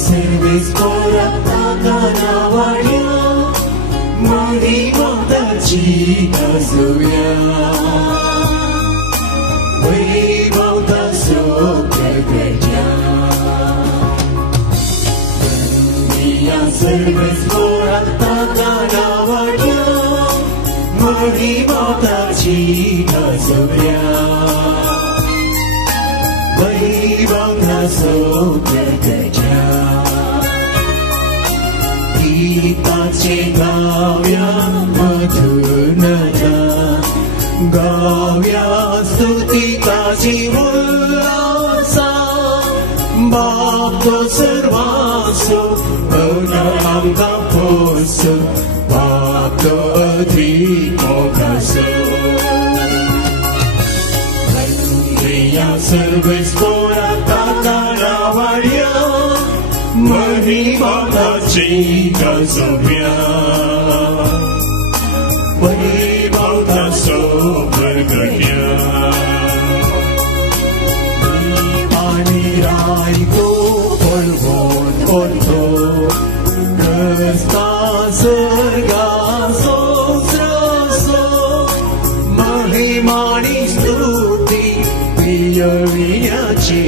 सर्वेस पोराताना वाड्या महिमाताची गाजोया वैभवता सोप्रगट्या या सर्वेस पोराताना वाड्या महिमाताची गाजोया वैभवता सोप्रगट्या गीताचे गाव्या मधुरता गाव्या स्तुतिताची उल्हासा बापो सर्वासो आमका पोसो बापो अधिक मोगासो या सर्वेस पोराताना वाड्या महिमाताची गाजोया वैभवता सोप्रगट्या आणि रायको पळवून कोणतो कसता सर्गासो स्रसो महिमानी स्तुती पियविण्याची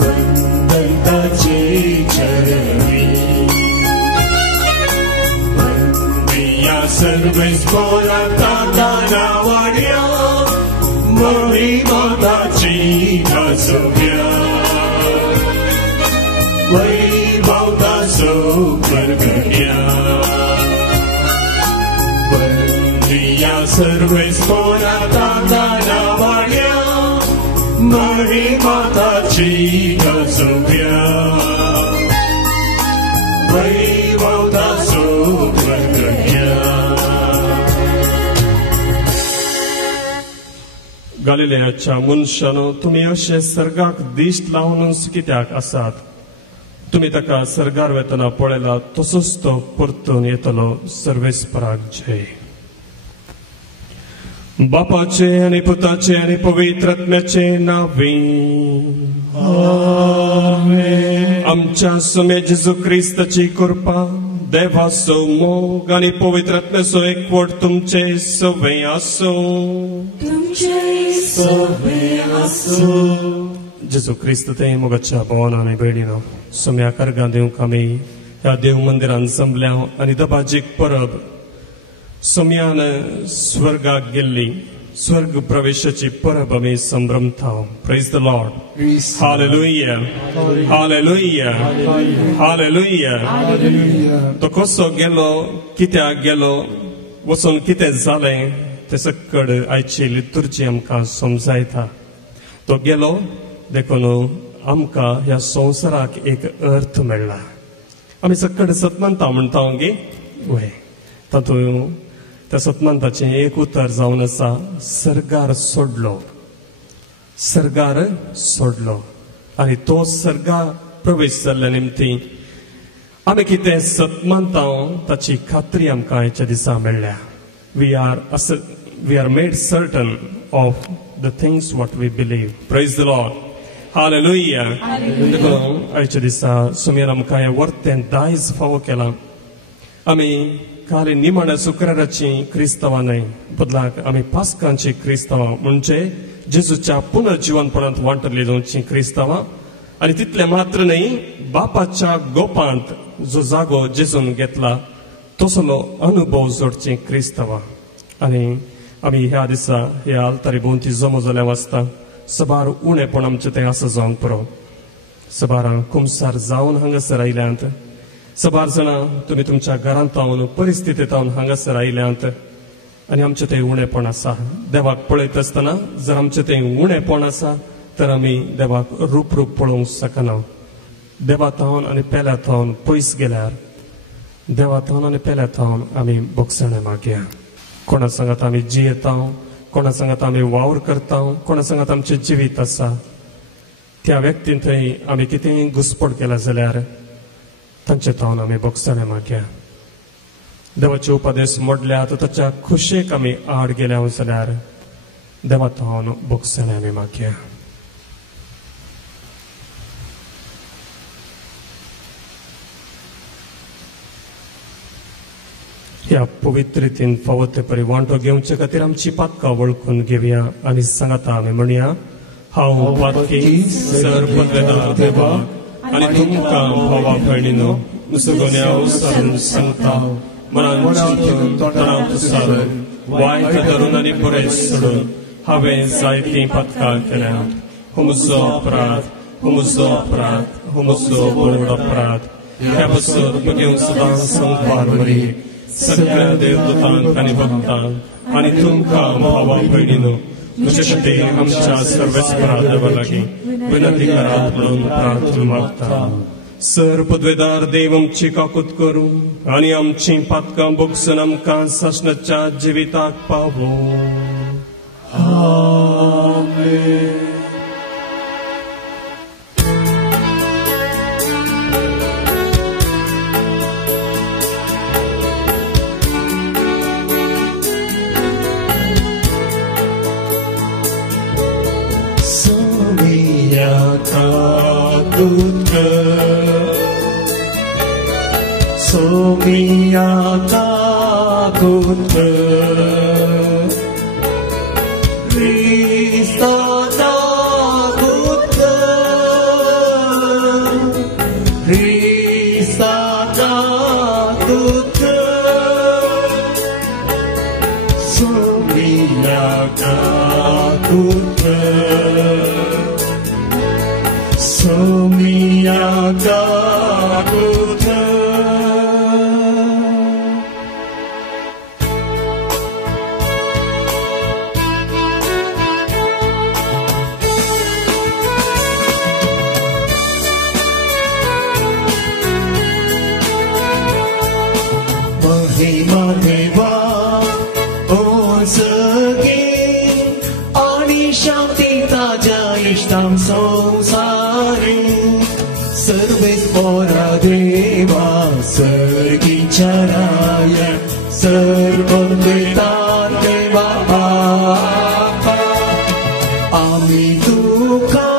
वंदनताची चरणी वंदिया सर्वेस पोराताना वाड्या महिमाताची गाजोया वैभवता सोप्रगट्या वंदिया सर्वेस पोराताना वाड्या महिमाताची गाजोया वैभवता सोप्रगट्या गलिलेयाच्या मनशानो तुम्ही अशे सर्गाक दिश्ट लावनूच कित्याक आसात तुम्ही ताका सर्गार वेतना पळयला तसोच तो परतून येतलो सर्वेस्पराक जय बापाचे आणि पुताचे आणि पवित्र आत्म्याचे नावे आमेन आमच्या सुमे जेजू ख्रिस्ताची कृपा देवाचो मोग आणि पवित्र आत्म्याचो एकवट तुमचे सवे आसो जेजू ख्रिस्त ते मोगाच्या भावांनो आनी भयणीनो सुम्या कर्गां दिवंक आमी ह्या देव मंदिरांत जमल्या आनी दबाजीक परब सुम्यान स्वर्गाक गेल्ली स्वर्ग प्रवेशाची परब आमी संभ्रमता praise the Lord hallelujah hallelujah hallelujah तो कसो गेलो कित्याक गेलो वचून कितें जालें ते सकड आयची लितुर्जी आमकां समजायता तो गेलो देखून आमकां ह्या संवसाराक एक अर्थ मेळ्ळा आमी सकड सतमंता म्हणटा गे वय तातूंत त्या सतमंताचें एक उतर जावन आसा सर्गार सोडलो आनी तो सर्गा प्रवेश जाल्ल्या निमती आमी कितें सतमंतांव ताची खात्री आमकां आयच्या दिसा मेळ्ळ्या we are made certain of the things what we believe praise the Lord hallelujah आयच्या दिसा सुमेर आमकां हें वर्तें दायज फावो केलां आमी खाली निमाण्या शुक्राराची क्रिस्तांवां न्हय बदलाक आमी पास्कांची क्रिस्तांवां म्हणजे जेजूच्या पुनर्जीवनपणांत वांटली जावची क्रिस्तांवां आनी तितले मात्र न्हय बापाच्या गोपांत जो जागो जेजून घेतला तसलो अनुभव जोडची क्रिस्तांवां आनी आमी ह्या दिसा ह्या आल्तारी भोंवती जमो जाल्या वाचता सबार उणेपण आमचें तें आसा जावंक पुरो सबारां कुमसार जावन हांगासर आयल्यांत सबार जाणां तुमी तुमच्या घरांत रावन परिस्थितींत रावन हांगासर आयल्यांत आनी आमचें तें उणेपण आसा देवाक पळयत आसतना जर आमचें तें उणेपण आसा तर आमी देवाक रूप पळोवंक शकना देवा थावन आनी पेल्या थावन पयस गेल्यार देवा थावन आनी पेल्या थावन आमी बोगसणे मागया कोणा सांगात आमी जियेता कोणा सांगात आमी वावर करता कोणा सांगात आमचें जिवीत आसा त्या व्यक्तीन थंय आमी कितेंय घुसपड केला जाल्यार तांचे थावन आमी बोगसणे मागया देवाचे उपदेश मोडल्यात ताच्या खुशेक आमी आड गेल्या जाल्यार देवा थावन बोगसणे आमी मागया त्या पवित्र रितीन फावो ते परी वांटो घेवचे खातीर आमची पातकां वळखून घेवया आनी सांगाता आमी म्हणया हांव पातकी सरपदवेदार देवाक आनी तुमकां भावा भयणीनो मुसगोन्या उसारून सांगता मनान चिंतून तणाव सारून वायट धरून आनी बरें सोडून हांवें जायतीं पातकां केल्यात हो म्हजो अपराध हो म्हजो अपराध हो म्हजो व्हड अपराध ह्या बसत म्हगे सदां संपार मरी सगळ्या देवदूतांक आनी भक्तांक आनी तुमकां भावा भयणीनो तुजे खातीर आमच्या सर्वेस्परा देवा लागीं विनंती करात म्हणून प्रार्थना मागता सर पदवेदार देव आमची काकूत करूं आनी आमची पातकां भोगसून आमकां सासणाच्या जिविताक पावो आमेन. Somia takut Krista takut Krista takut Somia takut Somia takut संसारी सर्वेस्परा देवा सर्गीचराय सर्ववेदार देवा बापा आम्ही तुका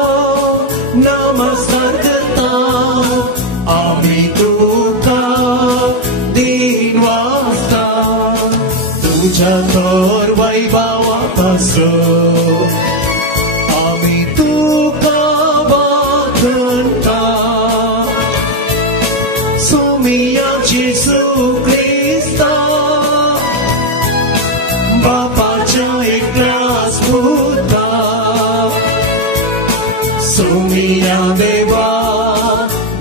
नमस्कार करता आम्ही तुका दिन वाजता तुझ्या थोर वैभवापासून Jesu Krista Bapaच्या एकटाच पुता सोमिया देवा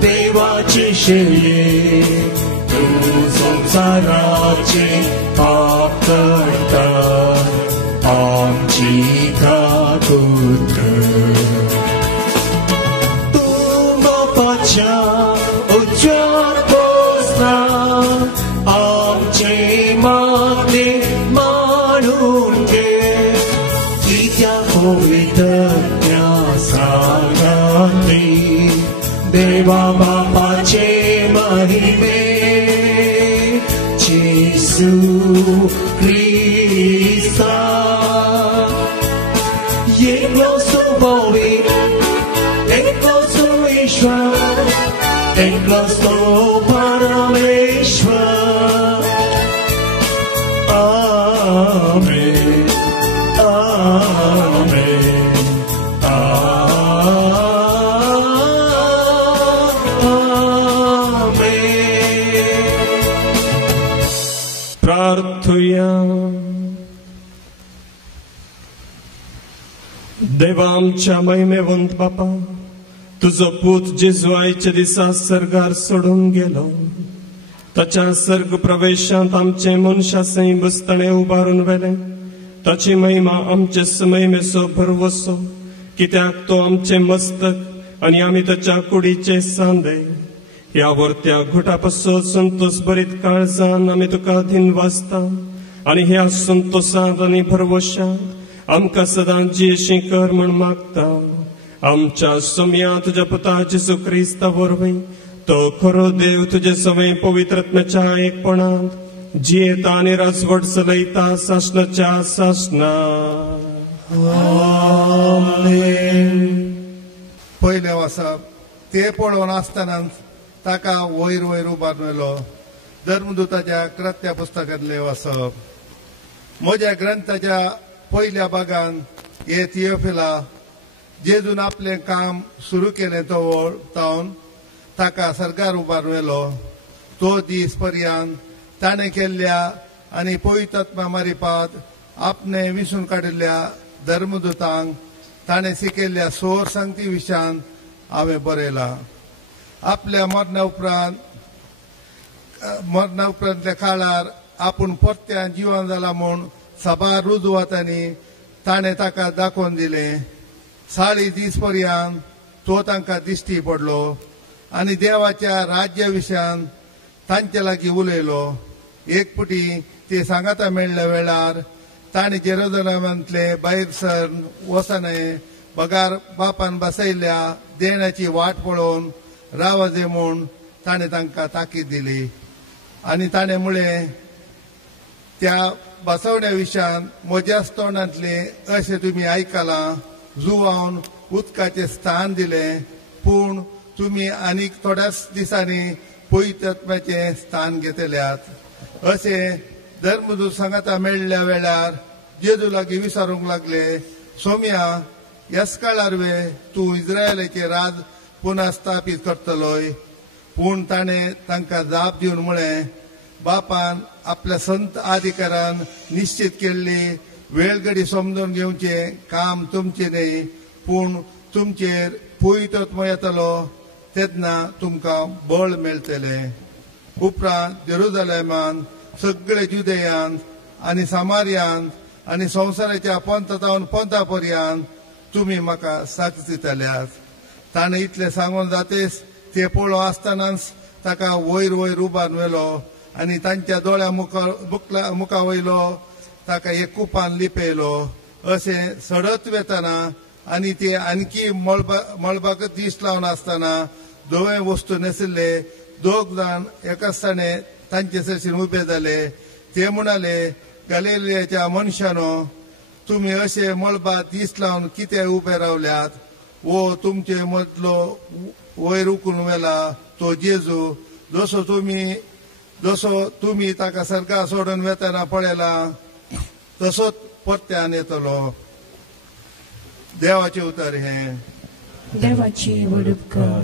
देवाचे शेये तू संसाराचे पाप करता आमची काकूत तू बापाच्या उज्ज्वल आमचे मागणे मानून घे तिच्या पवित्रज्ञा सागाती देवा बापाचे महिमे जेसू ख्रिस्ता एकलो स्वभाविक एकलो ईश्वर एकलो परमेश्वर आमेन आमेन आमेन. प्रार्थूया देवा आमच्या महिमेवंत बापा तुझो पूत जेजू आयच्या दिसा सर्गार सोडून गेलो ताच्या सर्ग प्रवेशांत आमचे मनशा सई बसतणे उबारून वेले ताची महिमा आमचे महिमेचो भरवसो कित्याक तो आमचे मस्तक आनी आमी ताच्या कुडीचे सांदे ह्या वर्त्या घुटापासो संतोष भरीत काळजान आमी तुका दिन वाजता आनी ह्या संतोषांत आनी भरवशांत आमकां सदां जियेशी कर म्हण मागता आमच्या सोम्या तुझ्या पुता जेसू क्रिस्ता वरवीं तो खरो देव तुझे सवय पवित्रत्म्याच्या एकपणांत जियेता आनी राजवट चलयता सासणाच्या सासना पयल्या वर्सा ते पळोवन आसतना ताका वयर वयर उबारलेलो धर्मदूताच्या कृत्या पुस्तकांतले वाचप. म्हज्या ग्रंथाच्या पयल्या भागान हे थियोफिला जेजून आपलें काम सुरू केलें तावन ताका सरकार उबारवेलो तो दीस पर्यंत ताणें केल्ल्या आनी पवित्र आत्मा मारिपात आपणे विसून काडिल्ल्या धर्मदूतांक ताणें शिकयल्ल्या सोर सांगती विशयान हांवें बरयलां. आपल्या मरणा उपरांतल्या काळार आपूण परत्यान जिवन जाला म्हूण सभा रुजवातांनी ताणें ताका दाखोवन दिलें. 40 दीस पर्यंत तो तांकां दिश्टी पडलो आनी देवाच्या राज्या विशयान तांचे लागीं उलयलो. एक पुटी ते सांगाता मेळ्ळ्या वेळार ताणें जेरुसलेमांतले भायर सर वचने बगार बापान बसयल्ल्या देण्याची वाट पळोवन रावजे म्हूण ताणें तांकां ताकीद दिली. आनी ताणें म्हळें त्या बसवण्या विशयान म्हज्या तोंडांतले अशें तुमी आयकलां. जुवावन उदकाचें स्थान दिलें पूण तुमी आनीक थोड्याच दिसांनी पवित्र आत्म्याचें स्थान घेतल्यात. अशें धर्मदूत सांगाता मेळ्ळ्या वेळार जेजू लागीं विचारूंक लागले, सोम्या ह्याच काळार तूं इस्रायलाचें राज पुना स्थापीत करतलोय. पूण ताणें तांकां जाप दिवन म्हळें, बापान आपल्या संत अधिकारान निश्चित केल्ली वेळगडी समजून घेवचें काम तुमचें न्ही, पूण तुमचेर पवित्र आत्मो येतलो तेन्ना तुमकां बळ मेळटलें. उपरांत जेरुसलेमान सगळे जुदेयांत आनी सामारियांत आनी संवसाराच्या पंथातावन पंथा पर्यंत तुमी म्हाका साक्ष दितल्यात. ताणें इतलें सांगून जातेस ते पळोवन आसतनाच ताका वयर वयर उबारून व्हेलो आनी तांच्या दोळ्या मुखा वयलो ताका एक कुपान लिपयलो. अशें सडत वेतना आनी ते आणखी मळबाक दीस लावन आसतना दोळे वस्तू नाशिल्ले 2 जाण एकाच ताणें तांचे सरशीन उबे जाले. ते म्हणाले, गलिलेयाच्या मनशानो, तुमी अशे मळबाक दीस लावन कितें उबे रावल्यात? वो तुमचे मदलो वयर उखलून व्हेला तो जेजू, जसो तुमी ताका सर्गा सोडून वेतना पळयला तसोच परत्यान येतलो. देवाचें उतर हें. देवाची वडपकार.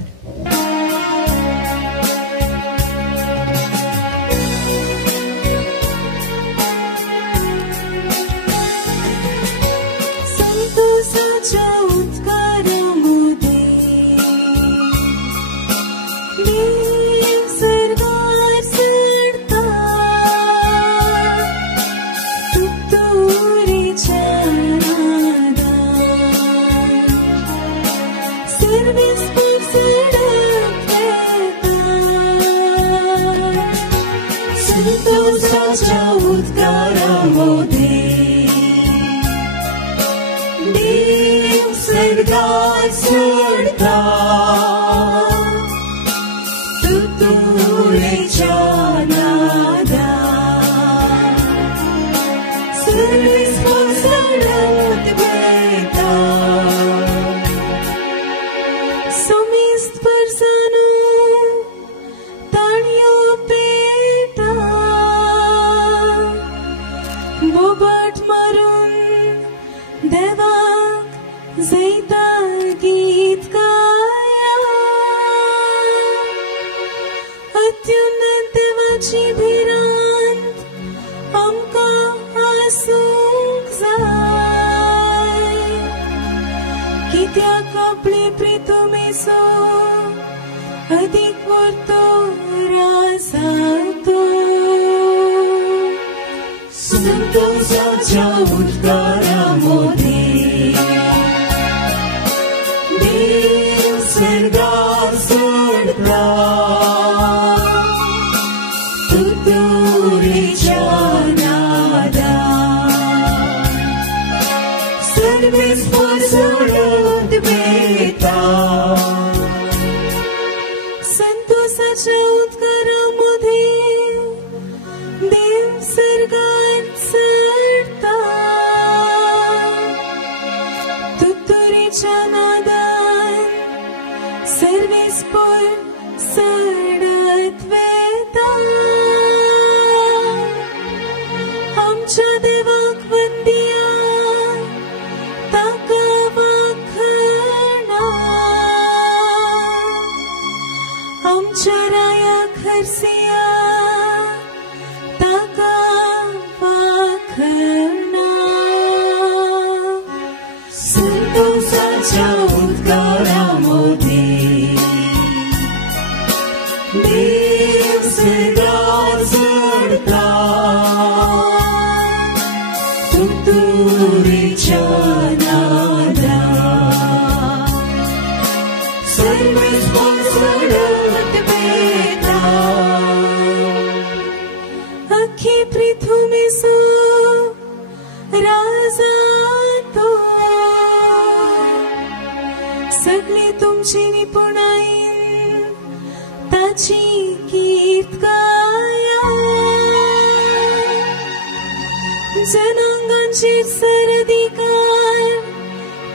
सर्वेस पर सडत वेता. सर्वेस सोडत बेता अख्खी पृथ्वी सो राजा तो सगळे तुमची निपुणाई ताची कीर्त गाया जनांगांचे सरधिकार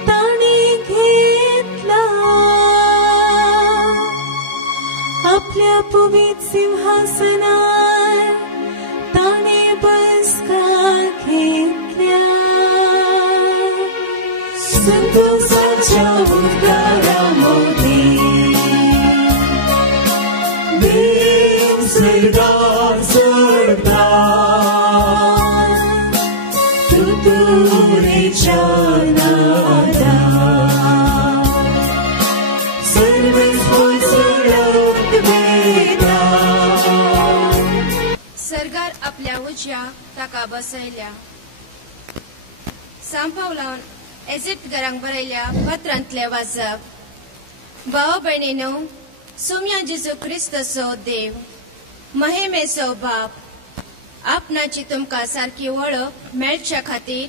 ताणे घेतला आपल्या पवित्र सिंहासनार ताणे बसका घेतल्या संतोषाच्या उद्गारामध्ये देव स्वर्गात चढता तुतुरेच्या नादात सर्वेस सोडत बेता सरकार आपल्या उज्या ताका बसयल्या सांपाव लावन एजिप्त घरांक बरयल्या पत्रांतले वाचप भाव भयणीनो सोम्या जेजू क्रिस्तसो देव महिमेचो बाप आपणाची तुमकां सारकी वळख मेळच्या खातीर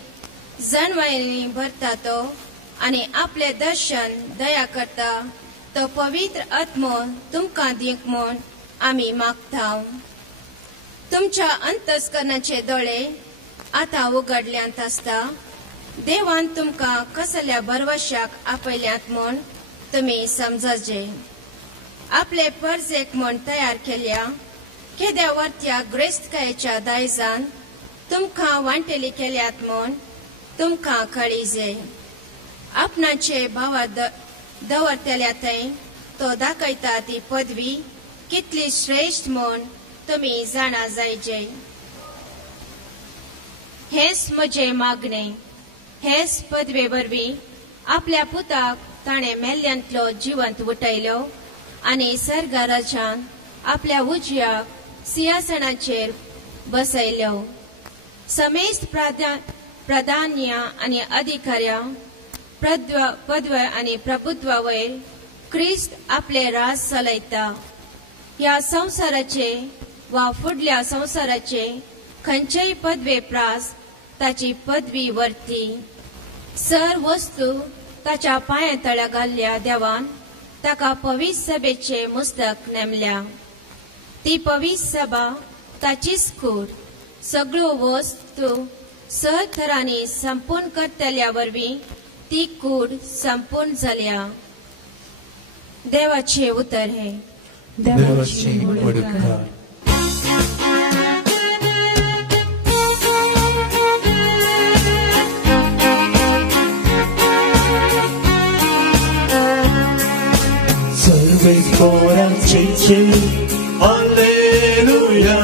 जणवायनी भरता तो आनी आपले दर्शन दया करता तो पवित्र आत्मो तुमकां दिवंक म्हूण आमी मागता तुमच्या अंतस्करणाचे दोळे आतां उगडल्यांत आसता देवान तुमकां कसल्या भरवशाक आपयल्यात म्हूण तुमी समजचे आपले परजेक म्हूण तयार केल्या केद्या वर्त्या ग्रेस्तकायेच्या दायजान तुमकां वांटेली केल्यात म्हूण तुमकां कळिजे आपणाचे भावा दवरतेल्या थंय तो दाखयता ती पदवी कितली श्रेष्ठ म्हूण तुमी जाणा जायचे हेच म्हजे मागणे हेच पदवे वरवीं आपल्या पुताक ताणें मेल्ल्यांतलो जिवंत उठयलो आनी सर्गाराच्यान आपल्या उज्या सिंहासनाचेर बसयलो समेस्त प्राधान्य आनी अधिकार्या पदव आनी प्रभुत्वा वयर क्रिस्त आपले राज चलयता ह्या संवसाराचे वा फुडल्या संवसाराचे खंयचेय पदवे प्रास ताची पदवी वर्ती सर वस्तू ताच्या पांया तळ्या घाल्ल्या देवान ताका पवित्र सभेचे मुस्तक नेमल्या ती पवित्र सभा ताचीच कूड सगळ्यो वस्तू सर थरांनी संपूर्ण करतल्या वरवीं ती कूड संपूर्ण जाल्या देवाचे उतर हे देवाची उडकार Serveis poracice, Alleluia.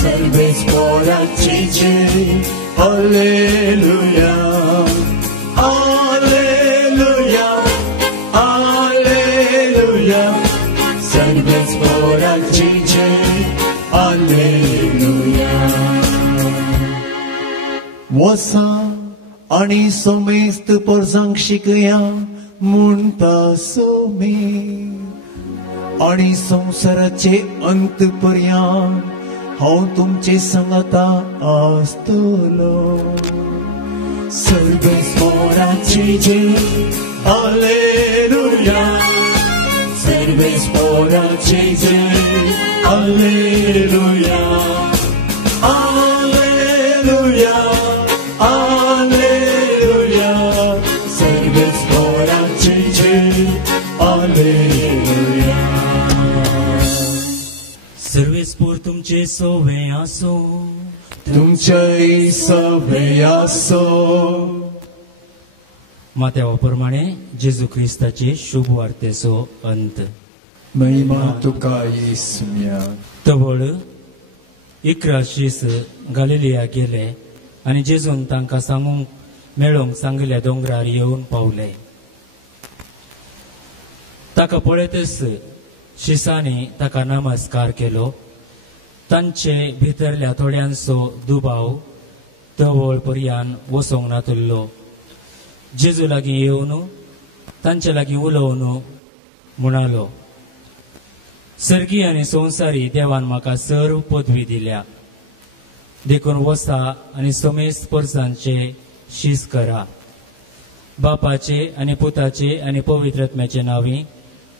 Serveis poracice, Alleluia. Alleluia, Alleluia. Serveis poracice, Alleluia. Wasa ani somest porzank shikya म्हणता सोमे आणि संसाराचे अंत पर्यंत हांव तुमचे संगता आसतलो सर्वेस पोराची जे हालेलुया सर्वेस पोराची जे हालेलुया हालेलुया हालेलुया सर्वेस सर्वेस्पूर तुमचे सोवे आसो तुमचे सोवे आसो मात्या प्रमाणे जेजू ख्रिस्ताचे शुभ वार्तेचो अंत महिमा तुका येसुम्या तवळ 11 दीस गलिलिया गेले आनी जेजून तांकां सांगूंक मेळोंक सांगिल्ल्या दोंगरार येवन पावले ताका पळयतच शिसांनी ताका नमस्कार केलो तांचे भितरल्या थोड्यांचो दुबाव तवळ पर्यान वसोंक नातुल्लो जेजू लागीं येवन तांचे लागीं उलोवन म्हणालो, सर्गी आनी संवसारी देवान म्हाका सर्व पदवी दिल्या, देखून वसा आनी समेस्त परसांचे शीस करा. बापाचे आनी पुताचे आनी पवित्रात्म्याचे नांवी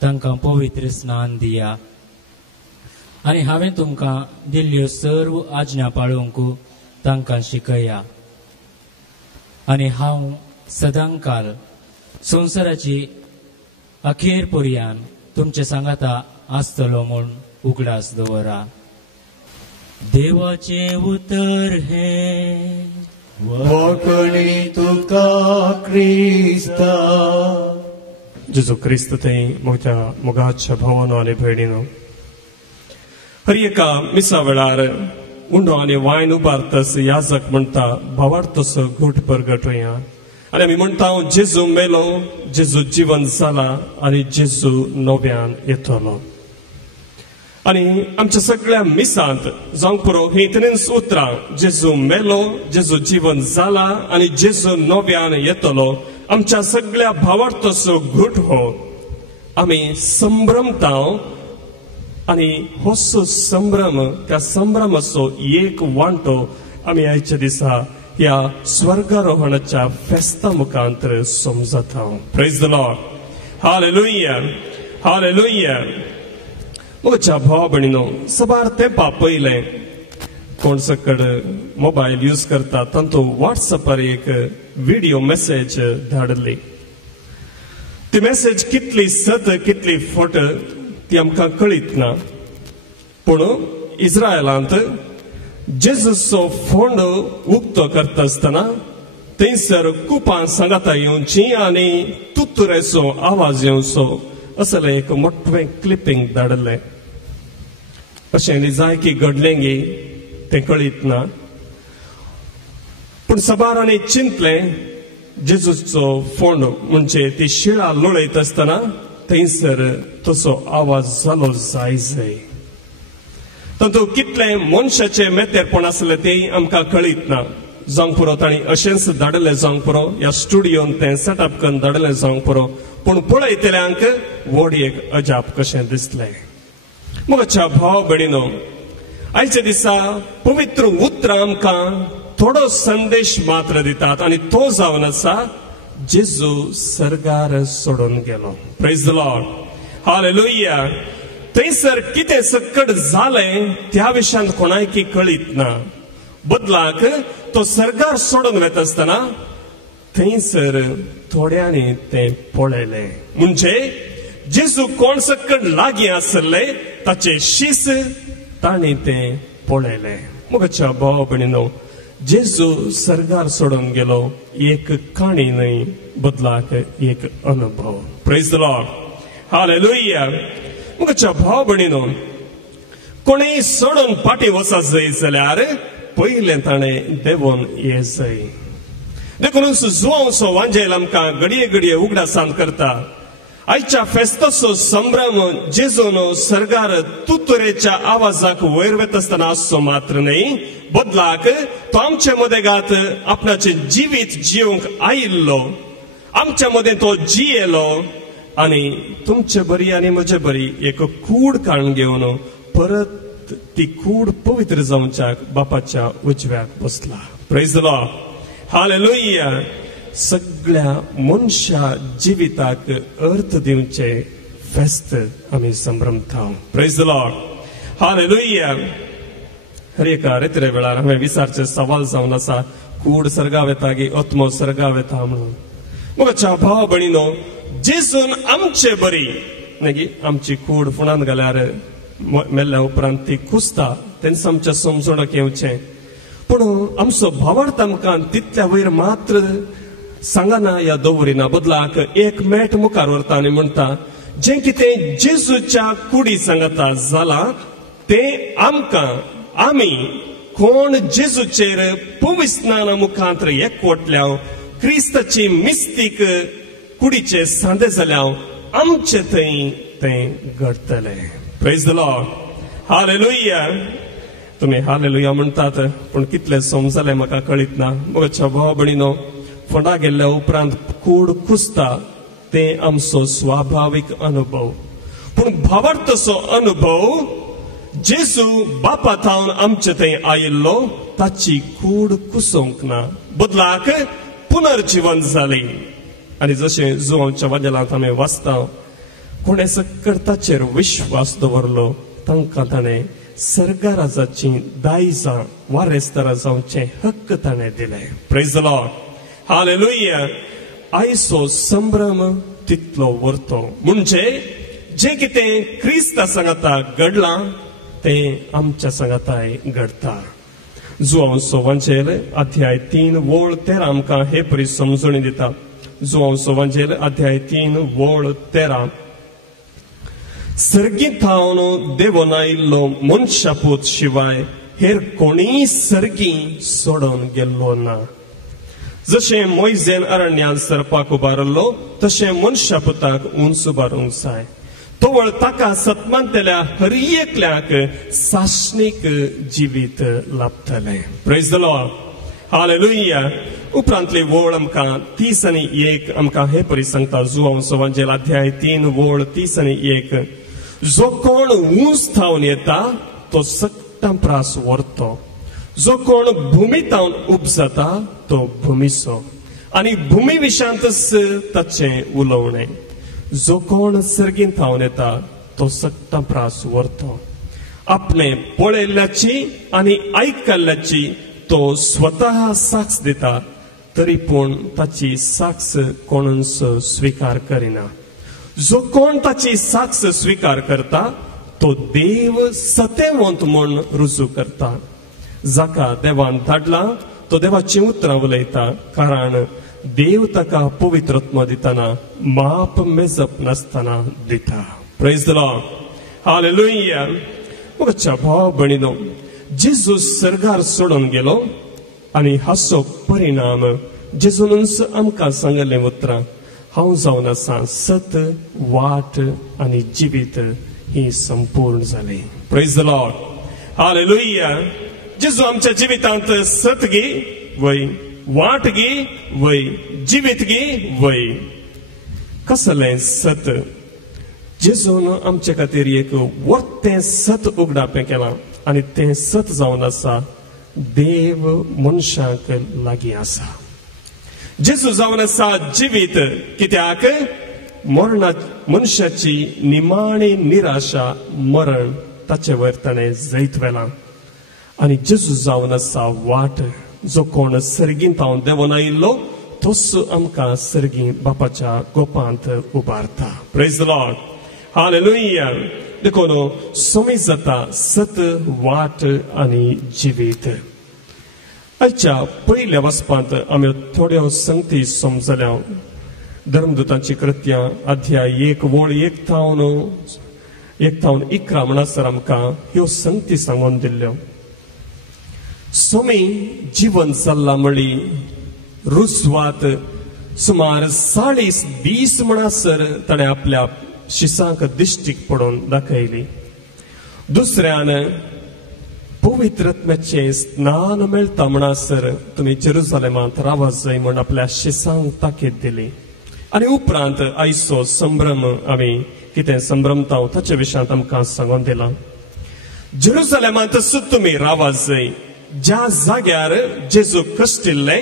तांकां पवित्र स्नान दिया. आनी हांवें तुमकां दिल्ल्यो सर्व आज्ञा पाळूंक तांकां शिकया. आनी हांव सदांकाल संवसाराची अखेर पर्यंत तुमचे सांगाता आसतलो म्हूण उगडास दवरा. देवाचे उतर हे वळखणी तुका क्रिस्ता. जेजू क्रिस्त ते म्हज्या मोगाच्या भावानो आनी भयणीनो, हर एका मिसा वेळार उंडो आनी वायन उबारतस याजक म्हणटा भावार्थसो घूट परगटुया. आनी आमी म्हणटा जेजू मेलो, जेजू जीवन जाला आनी जेजू नव्यान येतलो. आनी आमच्या सगळ्या मिसांत जावंक पुरो ही तिनूच उतरां, जेजू मेलो, जेजू जीवन जाला आनी जेजू नव्यान येतलो, आमच्या सगळ्या भावार्थसो घूट हो आमी संभ्रमता. आनी होसो संभ्रम, त्या संभ्रमाचो एक वांटो आमी आयच्या दिसा ह्या स्वर्गारोहणाच्या फेस्ता मुखांतर समजता. Praise the Lord. Hallelujah, hallelujah. म्हज्या भावा भयणीनो, सबार तेंपा पयलें कोण सकड मोबायल यूज करता तांतू व्हॉट्सअपार एक व्हिडिओ मेसेज धाडली. ती मेसेज कितली सत कितली फट ती आमकां कळीत ना. पूण इस्रायलांत जेजूचो फोंड उक्तो करता आसतना थंयसर कुपां सांगाता येवची आनी तुतुरेचो आवाज येवचो असलें एक मोठें क्लिपिंग धाडलें. अशें जायकी घडलेंगी तें कळीत ना. पूण सबारांनी चिंतलें, जेजूचो फोंड म्हणजे ती शिळा लोळयत आसतना थंयसर तसो आवाज जालो जाय. तातूंत कितलें मनशाचें मेतेरपण आसलें तें आमकां कळीत ना. जावंक पुरो तांणी अशेंच धाडलें जावंक पुरो, ह्या स्टुडियोन तें सेटअप करून धाडलें जावंक पुरो, पूण पळयतल्यांक व्हड एक अजाप कशें दिसलें. म्हज्या भाव भयणीनो, आयच्या दिसा पवित्र उतरां आमकां थोडो संदेश मात्र दितात आनी तो जावन आसा जेजू सर्गार सोडून गेलो. Praise the Lord. हालेलुया. थंयसर कितें सकट जालें त्या विशयान कोणायकी कळीत ना. बदलाक तो सर्गार सोडून वता आसतना थंयसर थोड्यांनी तें पळयलें. म्हणजे जेजू कोण सकट लागीं आसले ताचे शीस तांणी तें पळयलें. म्हज्या भाव भयणीनो, जेजू सर्गार सोडून गेलो एक काणी न्हय, बदलाक एक अनुभव. Praise the Lord. हालेलुया. म्हज्या भाव भयणीनो, कोणेय सोडून फाटीं वचत जाय जाल्यार पयलें ताणें देंवोन ये जाय. देखून जुवांचो वांजेल आमकां घडये घडये उगडासान करता. आयच्या फेस्ताचो संभ्रम जेजून सर्गार तुतुरेच्या आवाजाक वयर वता आसतना आसचो मात्र न्हय, बदलाक तो आमचे मदेगात आपणाचे जिवीत जिवंक आयिल्लो, आमच्या मदें तो जियेलो आनी तुमचे बरी आनी म्हजे बरी एक कूड काडून घेवन परत ती कूड पवित्र जावच्याक बापाच्या उजव्याक बसला. Praise the Lord. हालेलुया. सगळ्या मनशा जिविताक अर्थ दिवचे फेस्त आमी संभ्रमता. Praise the Lord. हालेलुया. हर एका रेतरे वेळार हांवें विचारचे सवाल जावन आसा, कूड सर्गाव येता गी आत्मो सर्गाव येता म्हणून. म्हज्या भाव भयणीनो, जेजून आमचे बरी न्ही आमची कूड फुडान घाल्यार मेल्ल्या उपरांत ती कुसता, तेंच आमच्या समजणक येवचें. पूण आमचो भावार्थ आमकां तितल्या वयर मात्र सांगना या दवरिना, बदलाक एक मेट मुखार व्हरता आनी म्हणटा जें कितें जेजूच्या कुडी सांगता जाला तें आमकां आमी कोण जेजूचेर पवित्र स्नाना मुखांतर एकवटल्या क्रिस्ताची मिस्तीक कुडीचे सांदे जाल्या आमचे थंय तें घडटलें. Praise the Lord. हालेलुया. तुम्ही हालेलुया म्हणटात पूण कितले समजले म्हाका कळीत ना. म्हज्या भाव भयणीनो, फंडा गेल्ल्या उपरांत कूड कुसता ते आमचो स्वाभाविक अनुभव. पूण भावार्थसो अनुभव जेजू बापा थावन आमचे थंय आयिल्लो ताची कूड कुसोंक ना, बदलाक पुनर्जीवन जालें. आनी जशें जुवांच्या वाद्यालांत आमी वाचता, कोणे सकर्ताचेर विश्वास दवरलो तांकां ताणें सर्गाराजाची दायजां वारेस्तारां जावचे हक्क ताणें दिले. Praise the Lord. हालेलुया. आयचो संभ्रम तितलो व्हरतो. म्हणजे जे कितें क्रिस्ता सांगाता घडलां तें आमच्या सांगाताय घडता. जुवांचो वांचेल अध्याय 3 वोळ 13 आमकां हे परी समजून दिता. जुवांचो वांचेल अध्याय 3 वोळ 13. सर्गीत थावन देवून आयिल्लो मनशापूत शिवाय हेर कोणीय सर्गी सोडून गेल्लो ना. जशें मोइजेन अरण्यांत सरपाक उबारलो तशें मनशापुताक उंच उबारूंक जाय. तोवळ ताका सतमंतल्या हर एकल्याक साशणीक जिवीत लाभतलें. Praise the Lord. हालेलुया. उपरांतली वोळ आमकां 30 आनी 1 आमकां हे परी सांगता. जुवांचो वांचेल अध्याय 3 वोळ 30 आनी 1. जो कोण उंच थावन येता तो सक्तां प्रास व्हरतो. जो कोण भुमी थावन उपजता तो भुमीचो आनी भुमी विशांतच ताचें उलोवणें. जो कोण सर्गीन थावन येता तो सक्तां प्रास व्हरतो. आपणे पळयल्ल्याची आनी आयकल्ल्याची तो स्वता साक्ष दिता, तरी पूण ताची साक्ष कोणूच स्वीकार करिना. जो कोण ताची साक्ष स्वीकार करता तो देव सतेवंत म्हूण रुजू करता. जाका देवान धाडला तो देवाची उतरां उलयता, कारण देव ताका पवित्रत्व दितना माप मेजप नासतना दिता. Praise the Lord. हालेलुया. म्हज्या भाव भयणीनो, जेजू सर्गार सोडून गेलो आनी हाचो परिणाम जेजूनच आमकां सांगलें उतरां, हांव जावन आसा सत, वाट आनी जिवीत ही संपूर्ण जाली. Praise the Lord. हालेलुया. जेजू आमच्या जिवितांत सत गे वय, वाट गे वय, जिवीत गे वय. कसलें सत? जेजून आमचे खातीर एक वर्तें सत उगडापें केलां आनी तें सत जावन आसा देव मनशाक लागीं आसा. जेजू जावन आसा जिवीत. कित्याक मनशाची निमाणी निराशा मरण ताचे वयर ताणें जैत वेलां. आनी जेजू जावन आसा वाट. जो कोण सर्गीन थावन देवून आयिल्लो तोच आमकां सर्गी बापाच्या गोपांत उबारता. Praise the Lord. हालेलुया. देखून सोमी जाता सत, वाट आनी जिवीत. आयच्या पयल्या वचपांत आमी थोड्यो संगती समजल्या. धर्मदूतांची कृत्यां अध्याय 1 वोळ 1 थावन 11 म्हणसर आमकां ह्यो संगती सांगून दिल्ल्यो. सोमी जीवन जाल्ला म्हळी रुजवात सुमार 40 दीस म्हणसर ताणें आपल्या शिसांक दिश्टीक पडोवन दाखयली. दुसऱ्यान पवित्रत्म्याचें स्नान मेळटा म्हणसर तुमी जेरुसलेमांत रावा जाय म्हूण आपल्या शिसांक ताकीद दिली. आनी उपरांत आयचो संभ्रम आमी कितें संभ्रमता ताचे विशयांत आमकां सांगून दिलां. जेरुसलेमांत तुमी रावा जाय, ज्या जाग्यार जेजू कश्टिल्ले,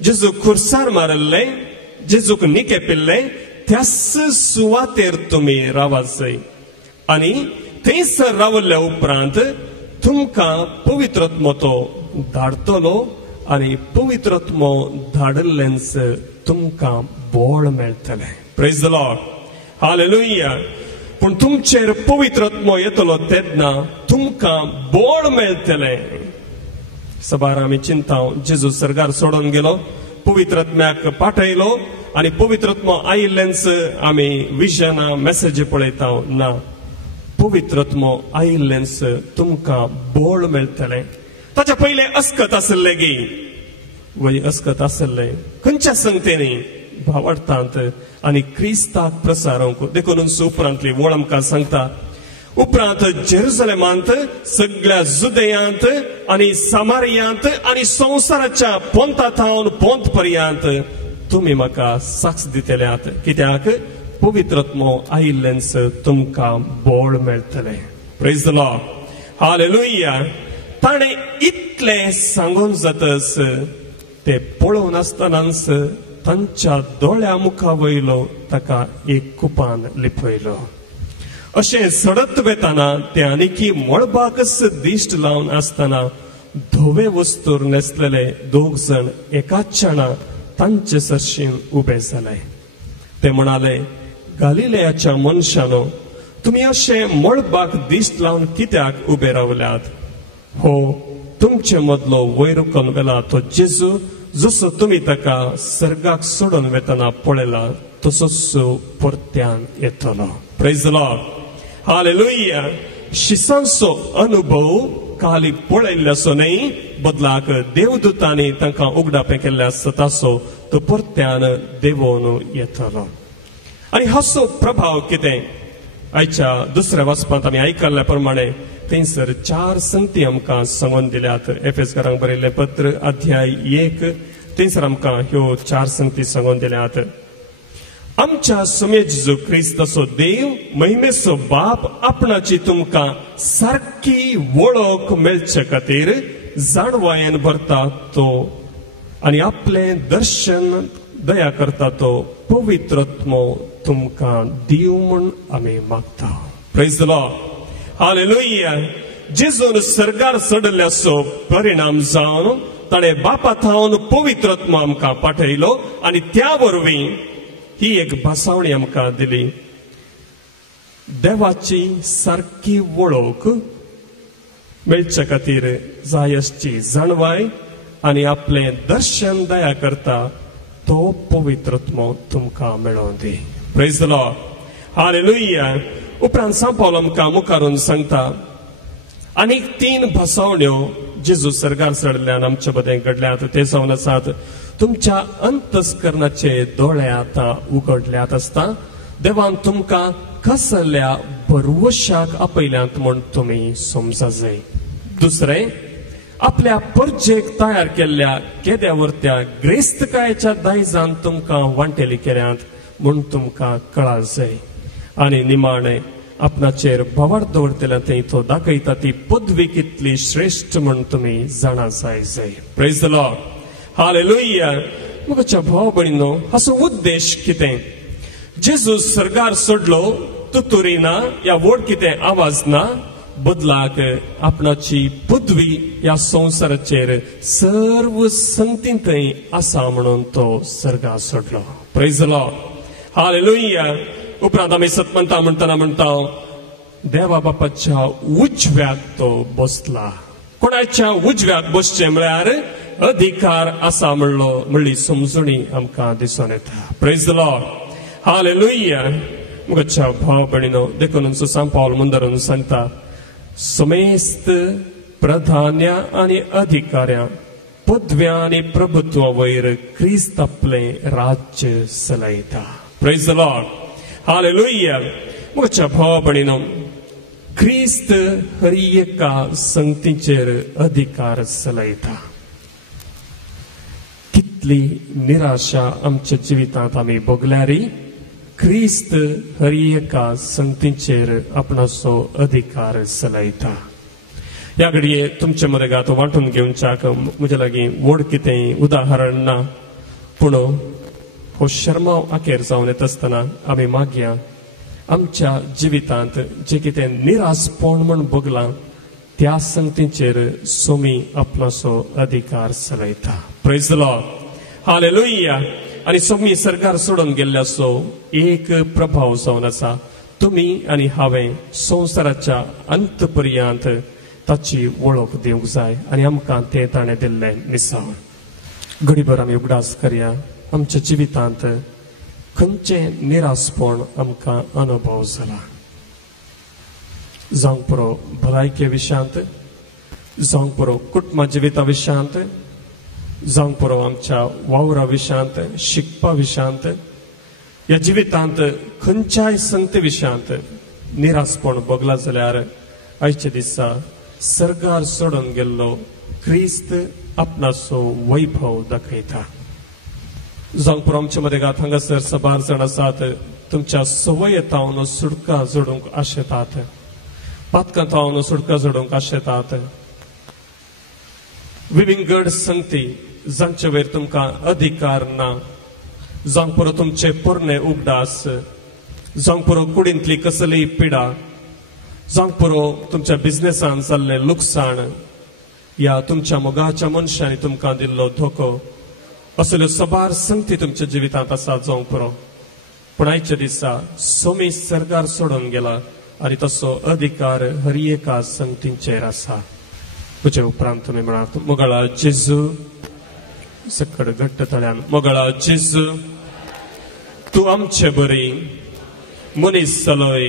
जेजू खुर्सार मारल्ले, जेजूक निकेपिल्ले त्याच सुवातेर तुमी रावा जाय. आनी थंयसर रावल्ल्या उपरांत तुमकां पवित्रत्व तो धाडटलो आनी पवित्रत्व धाडिल्लेंच तुमकां बोळ मेळटलें. Praise the Lord. हालेलुया. पूण तुमचेर पवित्रत्व येतलो तेन्ना तुमकां बोळ मेळटलें. सबार आमी चिंताव जेजू सर्गार सोडून गेलो, पवित्रत्म्याक पाठयलो आनी पवित्रत्व आयिल्लेंच आमी विजनां मेसेजी पळयता. ना, पवित्रत्व आयिल्लेंच तुमकां बोळ मेळटलें. ताच्या पयलें अस्कत आसले गे वय, अस्कत आसले खंयच्या संगतेनी? भावार्थांत आनी क्रिस्ताक प्रसारूंक. देखून उपरांतली वळ आमकां सांगता. उपरांत जेरुसलेमांत, सगळ्या जुदेयांत आनी सामारियांत आनी संवसाराच्या पोंता थावन पोंत पर्यंत तुम्ही म्हाका साक्ष दितल्यात, कित्याक पवित्रत्मो आयिल्लेंच तुमकां बोळ मेळटले. Praise the Lord. हालेलुया. ताणे इतले सांगून जातस ते पळोवन आसतनाच तांच्या दोळ्या मुखा वयलो ताका एक कुपान लिपयलो. अशें सडत वेताना ते आनीकी मळबाकच दिश्ट लावन आसतना धवे वस्तूर न्हेसलेले दोग जण एकाच क्षणा तांचे सरशीन उबे जाले. ते म्हणाले, गालिलेयाच्या मनशानो, तुम्ही अशे मळबाक दिश्ट लावन कित्याक उबे रावल्यात? हो, तुमचे मदलो वैरुकन वेला तो जेजू, जसो तुम्ही ताका सर्गाक सोडून वेतना पळयला तसोच परत्यान येतलो. Praise the Lord. हालेलुया. शिसांचो अनुभव खाली पळयल्ल्याचो न्ही, बदलाक देवदूतांनी तांकां उगडापें केल्ल्या सताचो तो परत्यान देवोवन येतलो. आनी हाचो प्रभाव कितें? आयच्या दुसऱ्या वाचपांत आमी आयकल्ल्या प्रमाणे थंयसर 4 संगती आमकां सांगून दिल्यात. एफेसकारांक बरयल्लें पत्र अध्याय 1 थंयसर आमकां ह्यो 4 संगती सांगून दिल्यात. आमच्या सुमे जेजू क्रिस्ताचो देव, महिमेचो बाप आपणाची तुमकां सारकी वळख मेळचे खातीर जाणवायेन भरता तो आनी आपलें दर्शन दया करता तो पवित्रत्मो तुमकां दिव म्हूण आमी मागता. Praise the Lord. हालेलुया. जेजून सर्गार चडल्याचो परिणाम जावन ताणें बापा थावन पवित्रत्मो आमकां पाठयलो आनी त्या वरवीं ही एक भासावणी आमकां दिली. देवाची सारकी वळख मेळचे खातीर जाय आसची जाणवाय आनी आपलें दर्शन दया करता तो पवित्रत्मो तुमकां मेळोवन दी. Praise the Lord. हालेलुया. उपरांत सांत पावल आमकां मुखारून सांगता, आनीक 3 भासावण्यो जेजू सर्गार चडल्यान आमचे मदें घडल्यात. ते जावन आसात, तुमच्या अंतस्करणाचे दोळे आतां उगडल्यात आसता देवान तुमकां कसल्या भरवशाक आपयल्यात म्हूण तुमी समजा जाय. दुसरें, आपल्या परजेक तयार केल्ल्या केद्यावरत्या ग्रेस्तकायेच्या दायजान तुमकां वांटेली केल्यात म्हूण तुमकां कळा जाय. आनी निमाणें, आपणाचेर भवाड दवरतल्या थंय तो दाखयता ती पदवी कितली श्रेष्ठ म्हूण तुमी जाणा जाय. Praise the Lord. हालेलुया. म्हज्या भाव भयणीनो, हाचो उद्देश कितें? जेजू सर्गार सोडलो तुतुरी ना, या व्हड कितें आवाज ना, बदलाक आपणाची पदवी ह्या संवसाराचेर सर्व संगतीन थंय आसा म्हणून तो सर्गार सोडलो. Praise the Lord. हालेलुया. उपरांत आमी सतमंता म्हणटा देवा बापाच्या उजव्याक तो बसला. कोणाच्या उजव्याक बसचें म्हळ्यार अधिकार आसा म्हणली समजुणी आमकां दिसून येता. Praise the Lord. हालेलुया. म्हज्या भाव भयणीनो, देखून सांत पावल मुंदरून सांगता, समेस्त प्रधान्या आनी अधिकाऱ्या पदव्या आनी प्रभुत्वा वयर क्रिस्त आपलें राज्य चलयता. Praise the Lord. हालेलुया. म्हज्या भाव भयणीनो, क्रिस्त हर एका संगतीचेर अधिकार चलयता. कितली निराशा आमच्या जिवितांत आमी भोगल्यारी क्रिस्त हर एका संगतीचेर आपणाचो अधिकार चलयता. ह्या घडये तुमचे मदें वांटून घेवच्याक म्हजे लागीं व्हड कितें उदाहरण ना, पूण हो शर्माव आखेर जावन येता आसतना आमी मागया, आमच्या जिवितांत जे कितें निराशपण म्हूण भोगलां त्या संगतीचेर सोमी आपणाचो अधिकार चलयता. Praise the Lord. हालेलुया. आनी सोमी सरकार सोडून गेल्ल्याचो एक प्रभाव जावन आसा, तुमी आनी हांवें संवसाराच्या अंत पर्यंत ताची वळख दिवंक जाय आनी आमकां तें ताणें दिल्लें मिसाळ. घडीभर आमी उगडास करया. आमच्या जिवितांत खंयचें निराशपण आमकां अनुभव जाला? जावंक पुरो भलायके विशयांत, जावंक पुरो कुटुंबा जिविता विशयांत, जावंक पुरो आमच्या वावरा विशयांत, शिकपा विशयांत, ह्या जिवितांत खंयच्याय संगती विशयांत निराशपण भोगला जाल्यार आयच्या दिसा सर्गार सोडून गेल्लो क्रिस्त आपणाचो वैभव दाखयता. जावंक आमचे मदेगात हांगासर सबार जाण आसात तुमच्या सवयेतावन सुडका जोडूंक आशेतात, पातकांतावन सुडका जोडूंक आशेतात. विविंगड संगती जांचे वयर तुमकां अधिकार ना, जावंक पुरो तुमचे पोरणे उगडास, जावंक पुरो कुडींतली कसलीय पिडा, जावंक पुरो तुमच्या बिझनेसान जाल्लें लुकसाण, या तुमच्या मोगाच्या मनशांनी तुमकां दिल्लो धोको, असल्यो सबार संगती तुमच्या जिवितांत आसा जावंक पुरो. पूण आयच्या दिसा सोमी सरकार सोडून गेला आनी तसो अधिकार हर एका संगतींचेर आसा. तुजे उपरांत तुमी म्हणात, मोगळा जेजू, सकड घट्ट तळ्यान, मोगळा जेजू, तूं आमचे बरी, मनीस जालोय,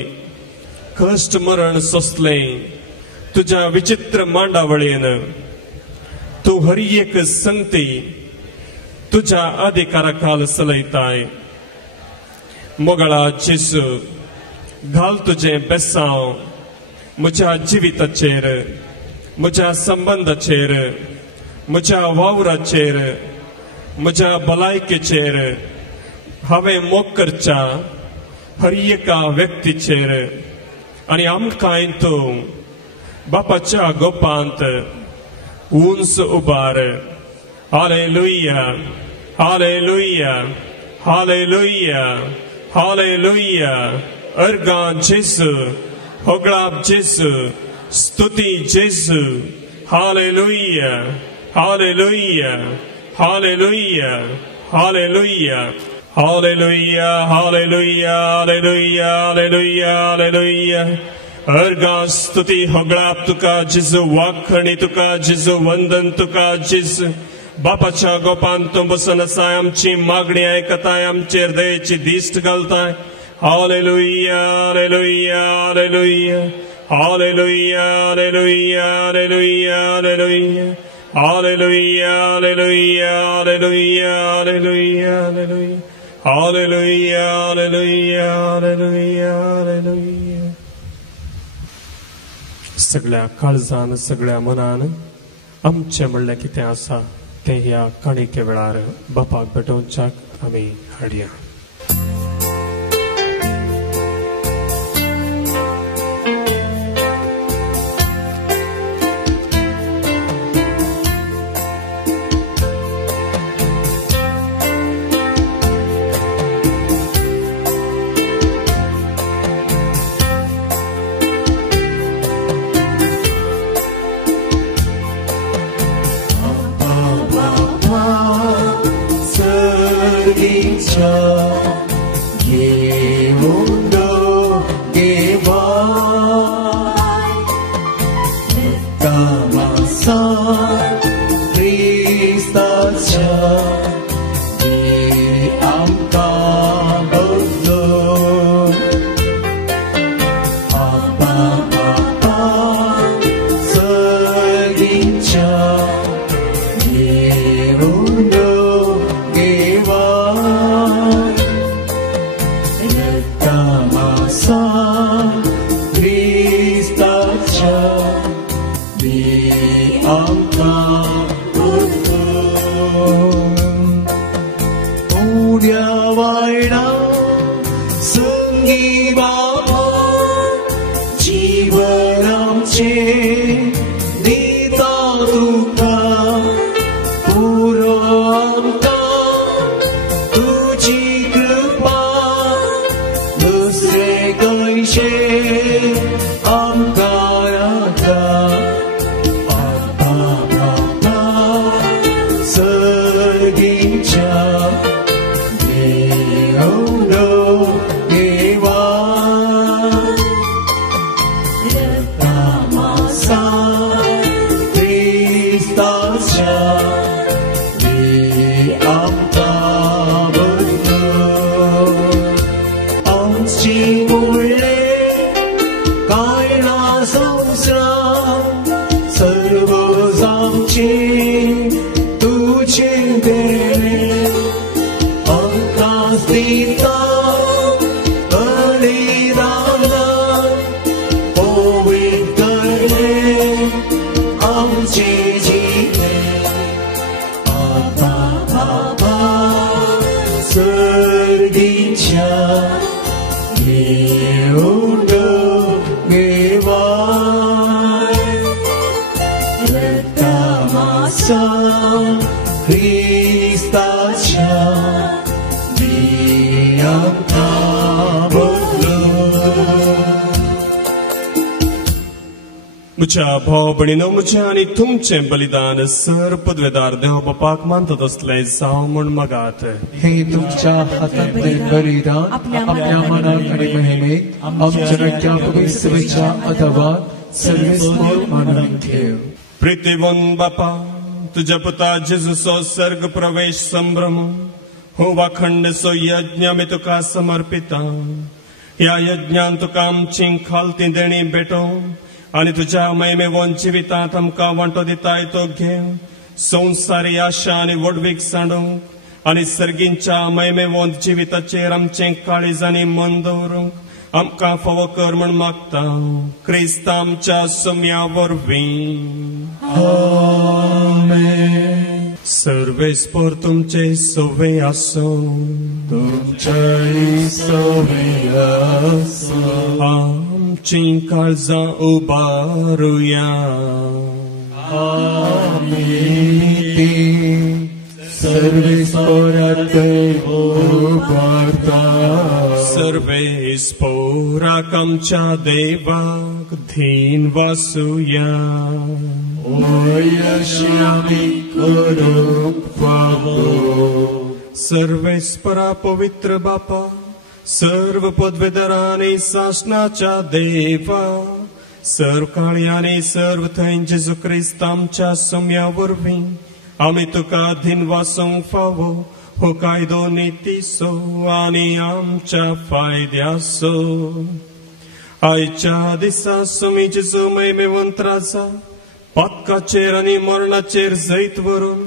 कश्ट मरण सोंसलें तुज्या विचित्र मांडावळीन, तूं हर एक संगती तुज्या अधिकारा खाल चलयताय. मोगळा जेजू, घाल तुजें बेसांव म्हज्या जिविताचेर, म्हज्या संबंधाचेर, म्हज्या वावराचेर, म्हज्या भलायकेचेर. हांवें मोग करच्या हर एका व्यक्तीचेर आनी आमकांय तूं बापाच्या गोपांत उंच उबार. Hallelujah, hallelujah, hallelujah, hallelujah. अर्गां जेजू, होगळाप जेजू, स्तुती जेजू. Hallelujah, hallelujah, hallelujah, hallelujah, hallelujah, hallelujah, hallelujah, hallelujah, hallelujah. अर्गां स्तुती होगळाप तुका जेजू, वाखणी तुका जेजू, वंदन तुका जेजू. बापाच्या गोपान तूं बसून आसाय, आमची मागणी आयकताय, आमचे हृदयाची दिश्ट घालताय. Hallelujah, hallelujah, hallelujah, hallelujah, hallelujah, hallelujah, hallelujah, hallelujah, hallelujah, hallelujah, hallelujah, hallelujah, hallelujah, hallelujah, hallelujah, hallelujah. सगळ्या काळजान, सगळ्या मनान आमचे म्हणलें कितें आसा तें ह्या काणयके वेळार बापाक भेटोवच्याक आमी हाडया. येऊन घेवाय रक्तामाचा ख्रिस्ताच्या आमका बदलो. म्हज्या भाव भयणीनो, म्हजें आनी तुमचें बलिदान सर पदवेदार देव बापाक मानतात असलें जावं म्हूण मागात. हे तुमच्या हातांतलें बलिदान आपल्या मनाक आनी महिमेक आमच्या रक्तापवी सेवेच्या अथवा सर्वेस्पर मानून घेव. प्रितीवन बापा, तुज्या पुता जेजूचो सर्ग प्रवेश संभ्रम हो वाखंडसो यज्ञ आमी तुका समर्पिता. ह्या यज्ञान तुका आमची खालती देणी भेटो आनी तुज्या महिमेवंत जिवितांत आमकां वांटो दिताय तो घेव. संवसारी आशा आनी वडवीक सांडूंक आनी सर्गींच्या महिमेवंत जिविताचेर आमचें काळीज आनी मन दवरूंक आमकां फावो कर म्हूण मागता. क्रिस्त आमच्या सोम्या वरवीं. आमेन. सर्वेस्पर तुमचे सोवे आसो. तुमचे सोवे आसो. आमची काळजां उबारुया. आमीन. सर्वेस्पराक उबारता. सर्वेस्पराक आमच्या देवाक धीन वासुया. ओयशी आमी करूंक फावो. सर्वेस्परा पवित्र बापा, सर्व पदवेदारांनी शासनाच्या देवा, सर्व काळी आनी सर्व थंय जेजू क्रिस्त आमच्या सोम्या वरवीं आमी तुका धीन वासूंक फावो. हो कायदो नितीसो आनी आमच्या फायद्याचो. आयच्या दिसा सोमी जेजू महिमेवंत राजा पातकाचेर आनी मरणाचेर जैत व्हरून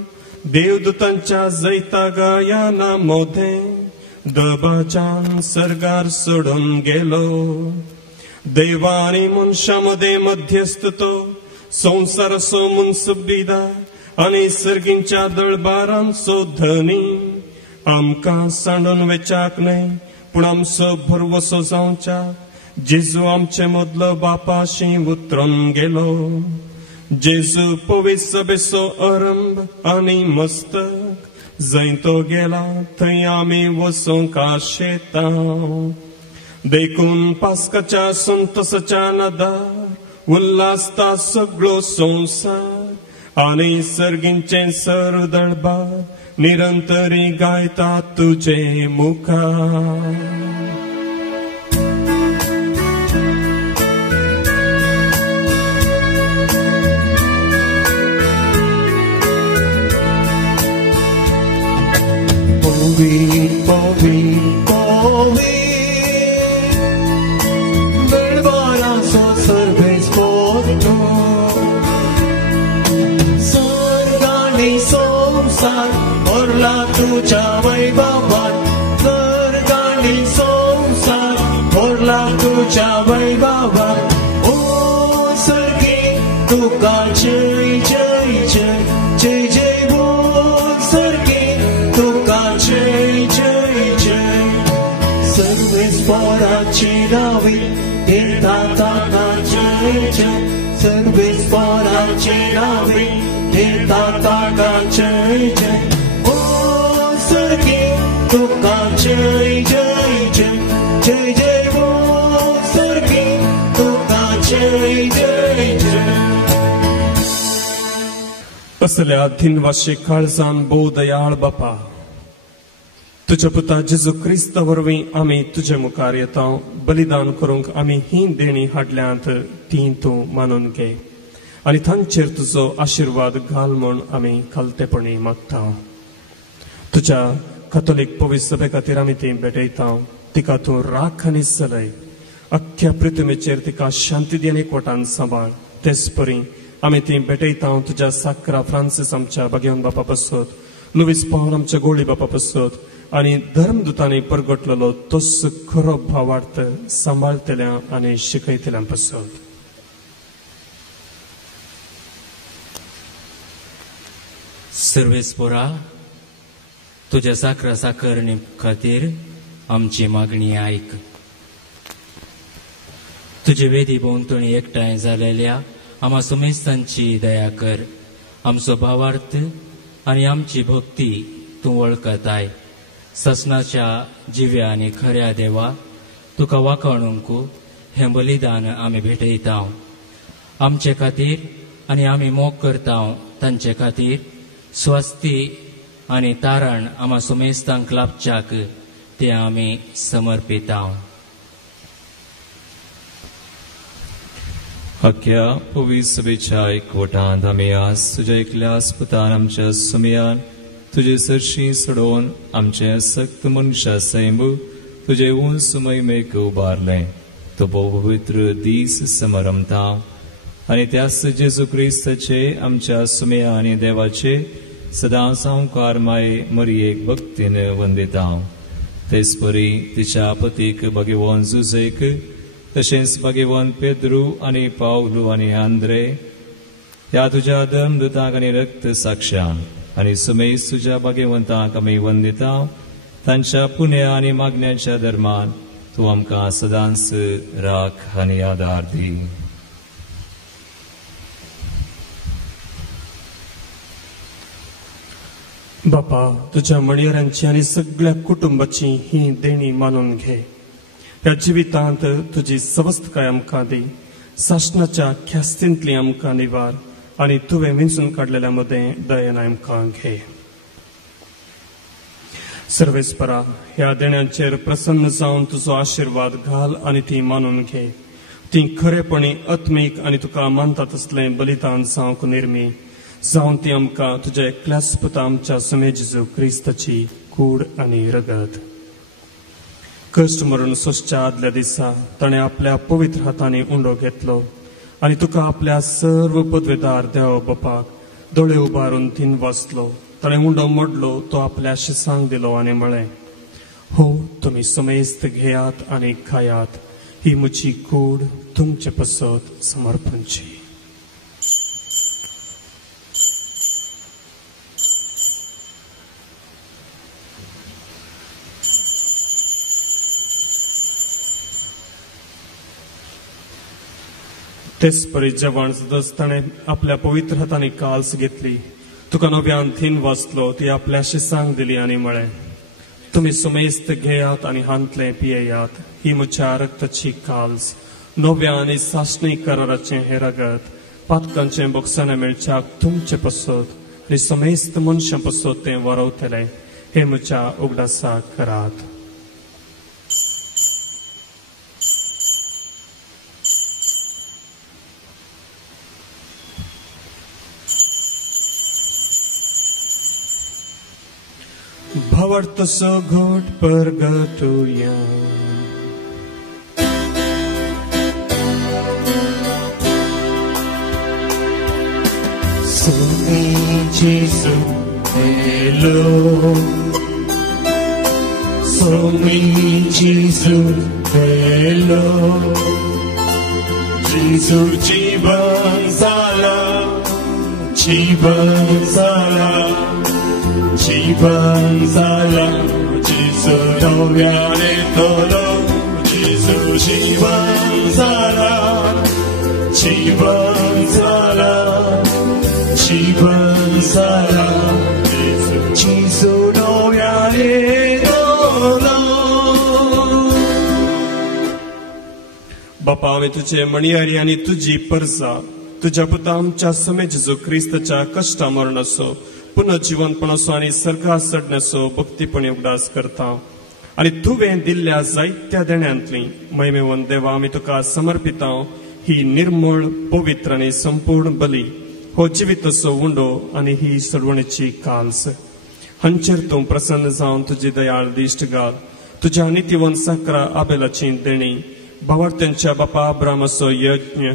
देवदूतांच्या जैता गायना मोदें दबाच्यान सर्गार सोडून गेलो. देवा आनी मनशा मदें मध्यस्थ तो संवसाराचो मुनसुबीदार आनी सर्गींच्या दळबारांचो धनी. आमकां सांडून वेचाक न्हय पूण आमचो भरवसो जावच्या जेजू आमचे मदलो बापाशी उतरून गेलो. जेजू पवित्र सभेचो आरंभ आनी मस्तक जंय तो गेला थंय आमी वचूंक आशेता. देखून पास्काच्या संतसाच्या नादार उल्हासता सगळो संवसार आनी सर्गींचे सर्व दळबार निरंतरी गायता तुजे मुखार. Povin, povin, povin, dळबाराचो सर्वेस्परतो. सर्ग आनी संवसार भरला तुज्या वैभवान. सर्ग आनी संवसार भरला तुज्या वैभवान. ओ सर्गी तुका जय जय जय जय जय बोल. सर्गी तुका जय जय जय. सर्वेस्पराची नावी घेता ताका जय जय. सर्वेस्पराची नावी घेता ताका जय जय. ओ सर्गी तुका जय जय जय जय जय बोल. सर्गी तुका जय जय जय. असल्या दिनवाशी काळजान भोव दयाळ बापा, तुज्या पुता जेजू क्रिस्त वरवीं आमी तुजे मुखार येता. बलिदान करूंक आमी ही देणी हाडल्यांत ती तूं मानून घे आनी तांचेर तुजो आशिर्वाद घाल म्हूण आमी खालतेपणी मागता. तुज्या कॅथोलीक पवित्र सभे खातीर आमी ती भेटयता. तिका तूं राख आनी सलय. अख्ख्या पृथ्वीचेर तिका शांती दी आनी एकवटान सांबाळ. तेच परी आमी ती भेटयता तुज्या साकरा फ्रांसीस आमच्या भगवान बापा पासत, लुईस पॉल आमच्या गोळी बापा पासत आनी धर्मदूतांनी परगटलेलो तोच खरो भावार्थ सांबाळतल्या आनी शिकयतल्या पासत. सर्वेस्परा, तुज्या साकरा साकरणी खातीर आमची मागणी आयक. तुझे वेदी भोंवतणी एकठांय जालेल्या आम्हा सुमेस्तांची दया कर. आमचो भावार्थ आनी आमची भक्ती तूं वळखताय. ससनाच्या जिव्या आनी खऱ्या देवा तुका वाखाणूंक हें बलिदान आमी भेटयता. आमचे खातीर आनी आमी मोग करता तांचे खातीर स्वस्ती आनी तारण आम्हा सुमेस्तांक लाभच्याक ते आमी समर्पिता. अख्ख्या पवित्र सभेच्या एकवटांत आमी आज तुज्या एकल्या पुतान आमच्या सुमयान तुजे सरशी सोडोवन आमचे सक्त मनशा सैम तुजे उंच महिमेक उबारले. तो पवित्र दीस समरमता आनी त्याच जेजू क्रिस्ताचे आमच्या सुमया आनी देवाचे सदां संवकार माये मरियेक भक्तीन वंदिता. तेच परी तिच्या पतीक भगवान जुजेक तशेंच भगवान पेद्रू आनी पावलू आनी आंद्रे ह्या तुज्या धर्मदूतांक आनी रक्त साक्षांक आनी सुमेस तुज्या भगवंताक आमी वंदिता. तांच्या पुण्या आनी मागण्याच्या धर्मान तूं आमकां सदांच राख आनी आदार दी. बापा, तुझ्या मणियरांची आणि सगळ्या कुटुंबाची ही देणी मानून घे. ह्या जिवितांत तुझी सवस्तकाय आमकां दी. सासणाच्या ख्यास्तींतली आमकां निवार आणि तुवें विंचून काडलेल्या मध्ये दयेन आमकां घे. सर्वेस्परा, ह्या देण्यांचेर प्रसन्न जावन तुजो आशीर्वाद घाल आणि ती मानून घे. ती खरेपणी आत्मीक आणि तुका मानता तसलें बलिदान जावंक निर्मी जावन ती आमकां तुज्या एकल्याच पुता आमच्या सुमे जेजू क्रिस्ताची कूड आनी रगत. कश्ट मरून सोसच्या आदल्या दिसा ताणें आपल्या पवित्र हातांनी उंडो घेतलो आनी तुका आपल्या सर्व पदवेदार देव बापाक दोळे उबारून तीन वाचलो. ताणें उंडो मोडलो, तो आपल्या शिसांक दिलो आनी म्हळें, हो, तुमी सुमेस्त घेयात आनी खायात. ही म्हजी कूड तुमचे पसत समर्पणची. तेच परी जेवण जातच ताणें आपल्या पवित्र हातांनी काल्स घेतली, तुका नव्यान थीन वाचलो, ती आपल्या शिसांक दिली आनी म्हळें, तुमी सुमेस्त घेयात आनी हांतले पियेयात. ही म्हज्या रक्ताची काल्स, नव्या आनी सासणी कराराचें हें रगत, पातकांचें बोगसाने मेळच्याक तुमचे पसत आनी सुमेस्त मनशां पसत तें वरवतलें. हे म्हज्या उगडासाक करात. भावार्थ सो घोट परगटुया. सुमी जेजू हेलो, सुमी जेजू हेलो. जेजू जीवन जाला, जीवन जाला, जीवन जाला. जेजू नव्याने तोलो, जेजू जीवन जाला, जीवन जाला, जीवन जाला. जेजू नव्याने तोलो. बापा, आमी तुझे मणियारी आनी तुजी परसा तुझ्या पुता आमच्या समे जेजू क्रिस्ताच्या कश्टा मरणाचो पुनर्जीवनपणाचो आनी सर्गा चडण्याचो भक्तीपणी उगडास करता. आनी तुवें दिल्ल्या जायत्या देण्यांतली महिमेवन देवा आमी तुका समर्पिता. ही निर्मळ, पवित्र आनी संपूर्ण बली, हो जिविताचो उंडो आनी ही सडवणेची काल्स. हांचेर तूं प्रसन्न जावन तुजी दयाळ दिश्ट घाल. तुज्या नितीवन साकरा आबेलाची देणी, भावार्थ्यांच्या बापा अब्रामाचो यज्ञ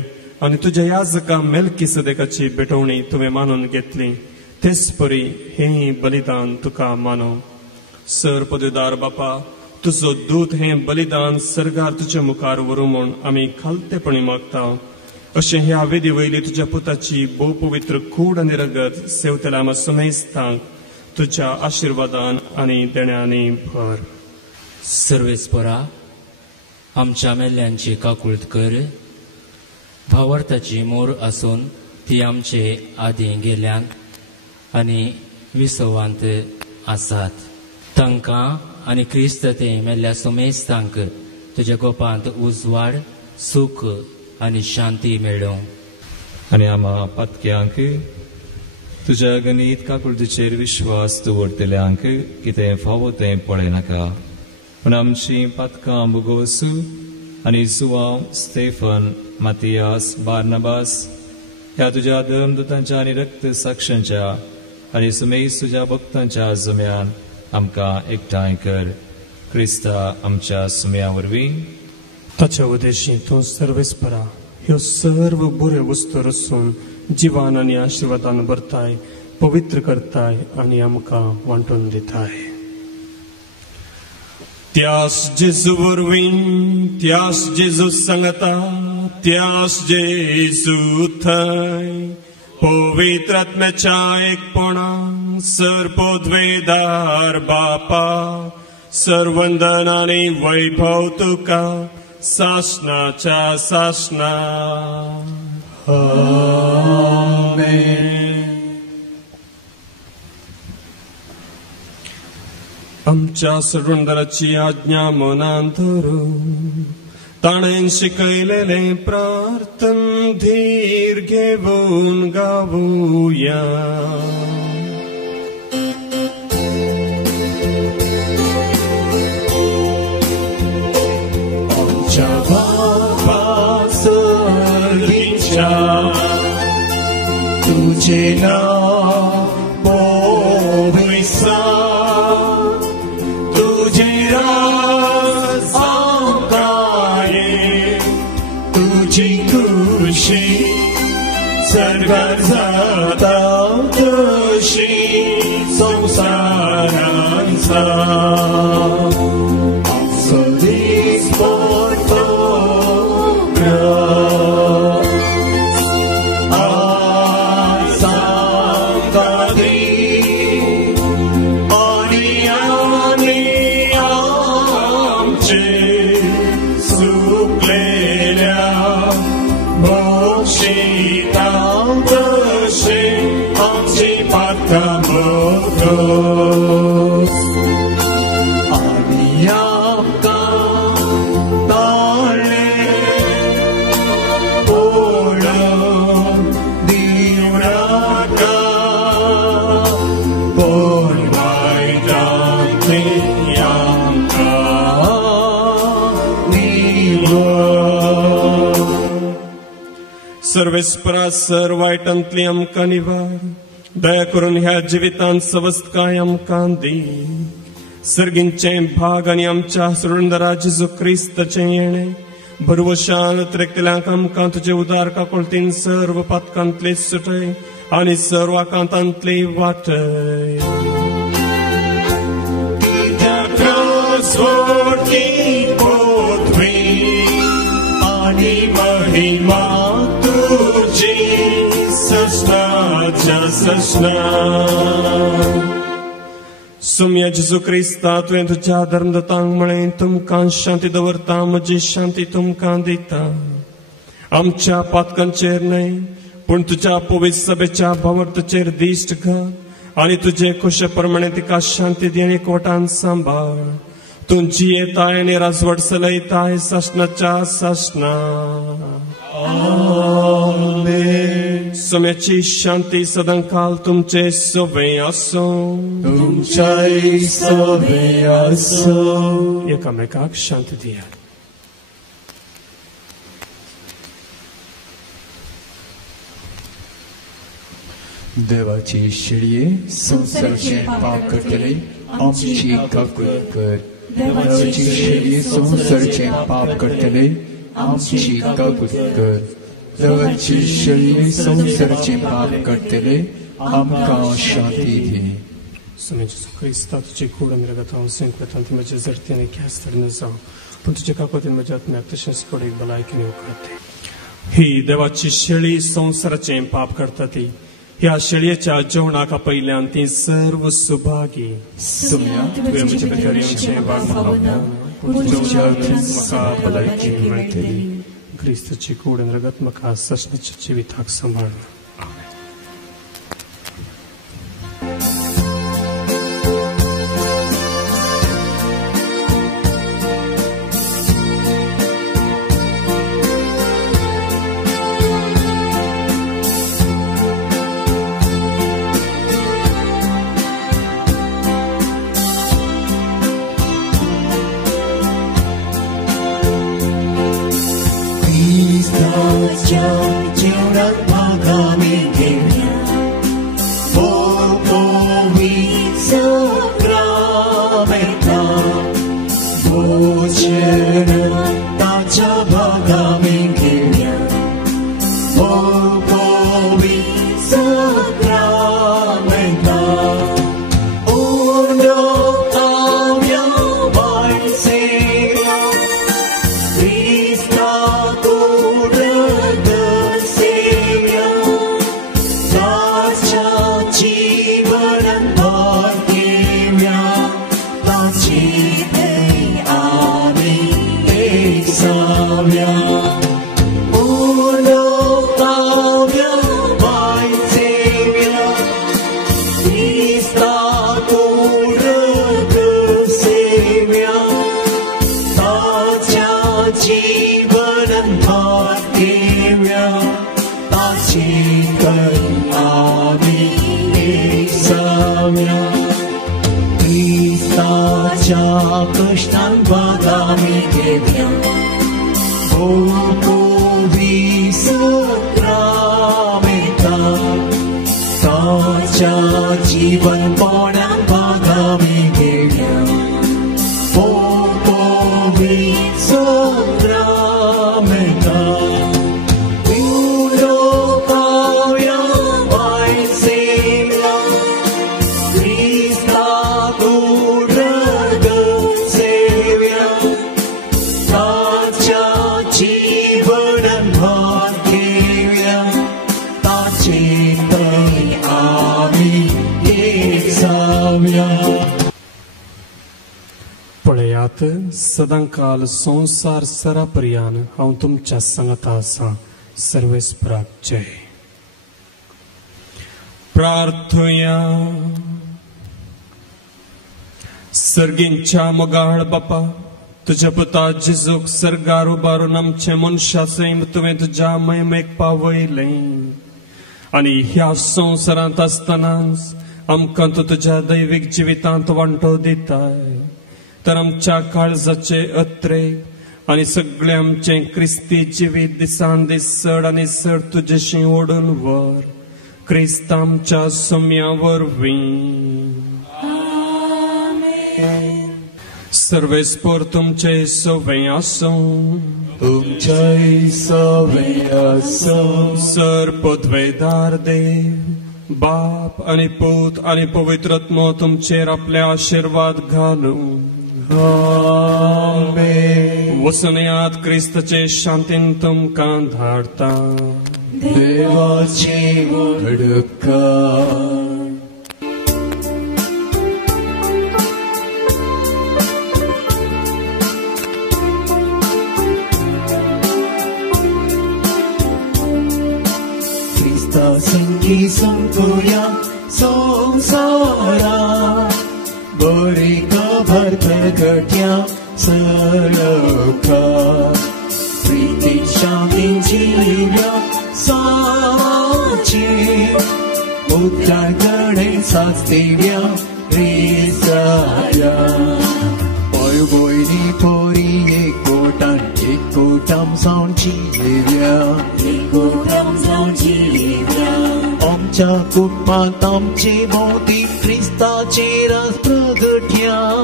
आनी तुज्या याजका मेल्किसेदेकाची भेटवणी तुवें मानून घेतली. तेच परी हें बलिदान तुका मानो. सर पदवीदार बापा, तुजो दूत हें बलिदान सर्गार तुज्या मुखार व्हरूं म्हूण आमी खालतेपणी मागता. अशें ह्या वेदी वयली तुज्या पुताची भोव पवित्र कूड आनी रगत सेवतल्या आमच्या सुमेस्तांक तुज्या आशिर्वादान आनी देण्यांनी भर. सर्वेस्परा, आमच्या मेल्ल्यांची काकुळट कर भावार्थाची मोर आसून ती आमचे आदी गेल्यांत आनी विसवांत आसात. तांकां आनी क्रिस्त ते मेल्ल्या सुमेस्तांक तुज्या गोपांत उजवाड सुख आनी शांती मेळ्ळों. आनी आमा पत्क्यांक तुज्या गणित काकुळतीचेर विश्वास दवरतल्यांक कितें फावो तें पळयनाका. पूण आमची पत्कां बुगोसू आनी जुवांव स्टेफन मातियास बार्नबास ह्या तुज्या धर्मदूतांच्या आनी रक्त साक्षांच्या आनी सुमेज तुज्या भक्तांच्या जुम्यान आमकां एकठांय कर. क्रिस्ता आमच्या सुम्या वरवीं ताच्या उद्देशी तूं सर्वेस्परा ह्यो सर्व बऱ्यो वस्तू रचून जिवान आनी आशिर्वादान भरताय, पवित्र करताय आनी आमकां वांटून दिताय. त्यास जेजू वरवीं, त्यास जेजू सांगता, त्यास जेजू थंय पवित्र आत्म्याच्या एकपणा सर्पोद्वेदार बापा सर्वंदन आनी वैभव तुका सासनाच्या सासना. आमेन. आमच्या सर्वंदराची आज्ञा मनांत धरून ताणें शिकयलेले प्रार्थन धीर घेवन गावुया. आमच्या बापा सर्गीच्या तुझे नाव पवित्र तुझे राज आमकां तुझी खुशी सर्गार जाता तशी संवसारांत आमचो दीस पडतो सर्वेस्परा सर वायटांतली आमकां निवार. दया करून ह्या जिवितांत सवस्तकाय आमकां दी. सर्गींचे भाग आनी आमच्या सुरंदरा जेजू क्रिस्ताचें येणें भरवशान उतरयतल्यांक आमकां तुजे उदार काकुळतीन सर्व पातकांतली सुटय आनी सर्व आकांतांतली वाटय. आनी महिमा तुझी ससनाच्या ससना. सुम्या जेजू क्रिस्ता तुवें तुज्या धर्मदूतांक म्हळें तुमकां शांती दवरता, म्हजी शांती तुमकां दिता. आमच्या पातकांचेर न्हय पूण तुज्या पवित्र सभेच्या भावार्थाचेर दिश्ट घाल आनी तुजे खुशे प्रमाणे तिका शांती दी आनी एकवटान सांबाळ. तूं जियेताय आनी राजवट चलयताय सासनाच्या सासना. आमेन. सुम्याची शांती सदांकाल तुमचे सोबे आसूं. तुमच्याय सोबे आसूं. एकामेकाक शांती दिया. देवाची शिडये संसाराचे पाप करतले आमची काकूळ कर. देवाची शिडये संसाराचे पाप करतले आमची काकूळ कर. देवाची शिडये संसाराचे पाप करतले आमकां शांती दी. सुम्या जेजू क्रिस्ता तुजी कूड आनी रगत हांव संकटांत ती म्हज्या जरती आनी गॅस तडीन जावं पूण तुजे काकोतीन म्हज्या आत्म्याक तशेंच कोडीक भलायकीन येवकारते. ही देवाची शेळी संसाराचें पाप करता ती. ह्या शेळयेच्या जेवणाका पयल्यान ती सर्व सुभागी. सुम्या तुवें म्हजे भितर येवचें वाग म्हाका तुज्या म्हाका भलायकी मेळटली. क्रिस्तुची कूडन रगत म्हाका ससण्याच्या जिविताक सांबाळ. पळयात सदांकाल संसार सरापर्यान हांव तुमच्या सांगता आसा. सर्वेस्पराक जय. प्रार्थुया. सर्गींच्या मोगाळ बापा, तुझ्या पुता जेजूक सर्गार उबारून आमचे मनशा सैम तुवें तुज्या महिमेक पावयले आनी ह्या संवसारांत आसतनाच आमकां तूं तुज्या दैवीक जिवितांत वांटो दिताय. तर आमच्या काळजाचे अत्रे आनी सगळे आमचे क्रिस्ती जिवीत दिसान दीस चड आनी चड तुजेशी ओडून व्हर. क्रिस्त आमच्या सोम्या वरवीं. सर्वेस्पोर तुमचे सोवें आसूं. तुमचे सोवें आसूं. सर पदवेदार देव, बाप आनी पूत आनी पवित्रात्मो तुमचेर आपले आशीर्वाद घालूं. आमेन. वसुन्यात क्रिस्तचे शांतीन तुमकां धाडटा. देवाची व्हडकाय. क्रिस्ता संगी संकुया संसारा बरी खबर प्रगट्या सलोका. प्रीती शांतीन जिव्या साची उद्धार करणे साचतेव्या रिसाया. पळवोयनी पोरी एकोटाम जावन जिवेव्या. आमच्या कुटुंबात आमचे भोवती क्रिस्ताचे रस प्रगट्या.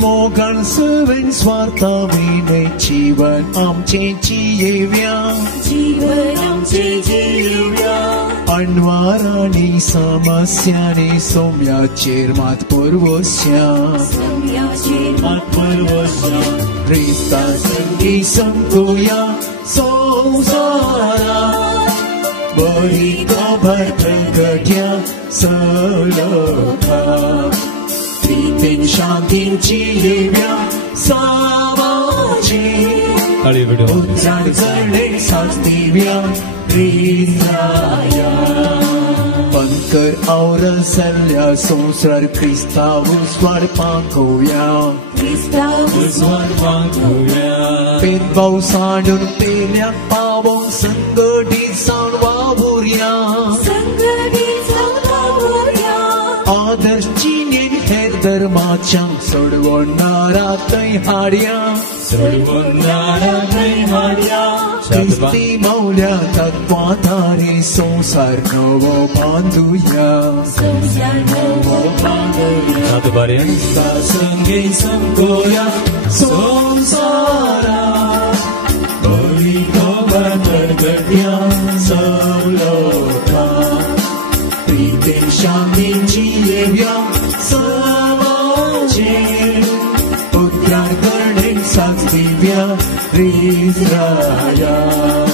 मोगण सवेन स्वार्था विने जीवन आमचे जियेव्या. अण्वारांनी समस्यांनी सोम्याचेर मात परवस्या. क्रिस्ता संगी संकुया संसारा बरी खबर प्रगट्या सलोका. प्रीतीन शांतीन जियेव्या सामाची Hallelujah. उद्धार करणे सास्तिव्या Israel. Banker aura selja sonsrar Kristus var pankoja. Kristus var pankoja. Pedbau sadun pelya pavon sangadi sanvavurya. आदर्शीन हेर धर्माच्या सोडवणारा तै हाड्या ख्रिस्ती मौल्या तत्वाधारे संसार नवो बांधूया संगे संकोया संसारा बळी गोबरगड्या सलोका प्रीते शांतीची येव्या समाजे उद्धार करणे साक्षीव्या Israel.